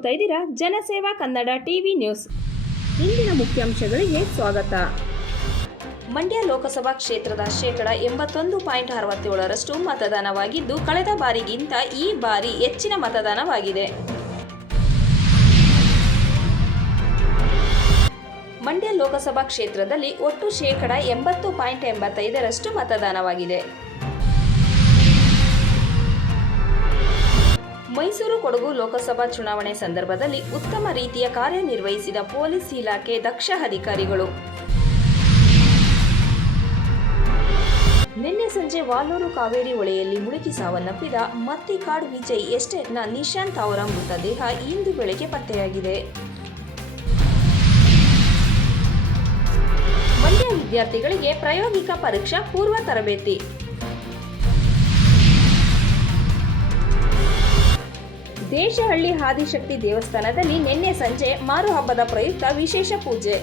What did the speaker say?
ಇದ್ದೀರಾ? ಜನಸೇವಾ Kannada TV news. ಇಂದಿನ ಮುಖ್ಯಾಂಶಗಳಿಗೆ ಸ್ವಾಗತ. ಮಂಡ್ಯ ಲೋಕಸಭಾ ಕ್ಷೇತ್ರದ ಶೇಕಡ ಎಂಬತ್ತೊಂದು ಪಾಯಿಂಟ್ ಅರವತ್ತೇಳರಷ್ಟು ಮತದಾನವಾಗಿದ್ದು, ಕಳೆದ ಬಾರಿಗಿಂತ ಈ ಬಾರಿ ಹೆಚ್ಚಿನ ಮತದಾನವಾಗಿದೆ. ಮಂಡ್ಯ ಲೋಕಸಭಾ ಕ್ಷೇತ್ರದಲ್ಲಿ ಒಟ್ಟು ಶೇಕಡ ಎಂಬತ್ತು ಪಾಯಿಂಟ್ ಎಂಬತ್ತೈದರಷ್ಟು ಮತದಾನವಾಗಿದೆ. ಮೈಸೂರು ಕೊಡಗು ಲೋಕಸಭಾ ಚುನಾವಣೆ ಸಂದರ್ಭದಲ್ಲಿ ಉತ್ತಮ ರೀತಿಯ ಕಾರ್ಯನಿರ್ವಹಿಸಿದ ಪೊಲೀಸ್ ಇಲಾಖೆ ದಕ್ಷ ಅಧಿಕಾರಿಗಳು. ನಿನ್ನೆ ಸಂಜೆ ವಾಲೂರು ಕಾವೇರಿ ಹೊಳೆಯಲ್ಲಿ ಮುಳುಗಿ ಸಾವನ್ನಪ್ಪಿದ ಮತ್ತಿಕಾಡ್ ವಿಜಯ್ ಎಸ್ಟೇಟ್ನ ನಿಶಾಂತ್ ಅವರ ಮೃತದೇಹ ಇಂದು ಬೆಳಗ್ಗೆ ಪತ್ತೆಯಾಗಿದೆ. ಮಂಡ್ಯ ವಿದ್ಯಾರ್ಥಿಗಳಿಗೆ ಪ್ರಾಯೋಗಿಕ ಪರೀಕ್ಷಾ ಪೂರ್ವ ತರಬೇತಿ. ದೇಶಹಳ್ಳಿ ಆದಿಶಕ್ತಿ ದೇವಸ್ಥಾನದಲ್ಲಿ ನಿನ್ನೆ ಸಂಜೆ ಮಾರು ಹಬ್ಬದ ಪ್ರಯುಕ್ತ ವಿಶೇಷ ಪೂಜೆ.